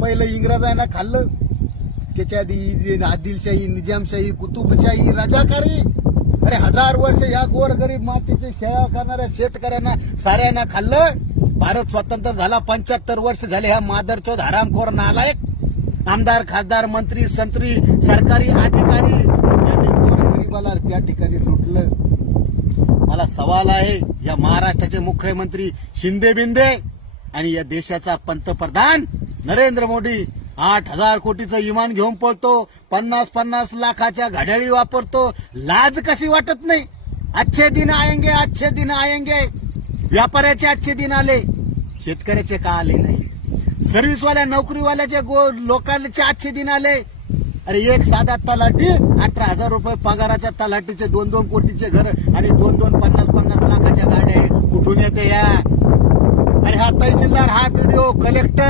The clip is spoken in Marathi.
पहिलं इंग्रजांना खाल्लं, त्याच्या आधी आदिलशाही, निजामशाही, कुतुबशाही, राजाकारी. अरे 1000 वर्ष या गोरगरीब मातेची सेवा करणाऱ्या शेतकऱ्यांना साऱ्यांना खाल्लं. भारत स्वतंत्र झाला, 75 वर्ष झाले. ह्या मादरचोद हरामखोर नालायक आमदार, खासदार, मंत्री, संत्री, सरकारी अधिकारी यांनी गोरगरिबाला त्या ठिकाणी लुटलं. मला सवाल आहे, या महाराष्ट्राचे मुख्यमंत्री शिंदे बिंदे आणि या देशाचा पंतप्रधान नरेंद्र मोदी 8,000 कोटीचं इमान घेऊन पळतो, 50-50 लाखाच्या घड्याळी वापरतो. लाज कशी वाटत नाही? अच्छे दिन आएंगे, अच्छे दिन आएंगे. व्यापाऱ्याचे अच्छे दिन आले, शेतकऱ्याचे का आले नाही? सर्व्हिसवाल्या, नोकरीवाल्याचे लोकांचे अच्छे दिन आले. अरे एक साधा तलाठी 18,000 रुपये पगाराच्या तलाठीचे 2-2 कोटीचे घर आणि 2-2 50-50 लाखाच्या गाड्या कुठून येते या? अरे हा तहसीलदार, हा बीडीओ, कलेक्टर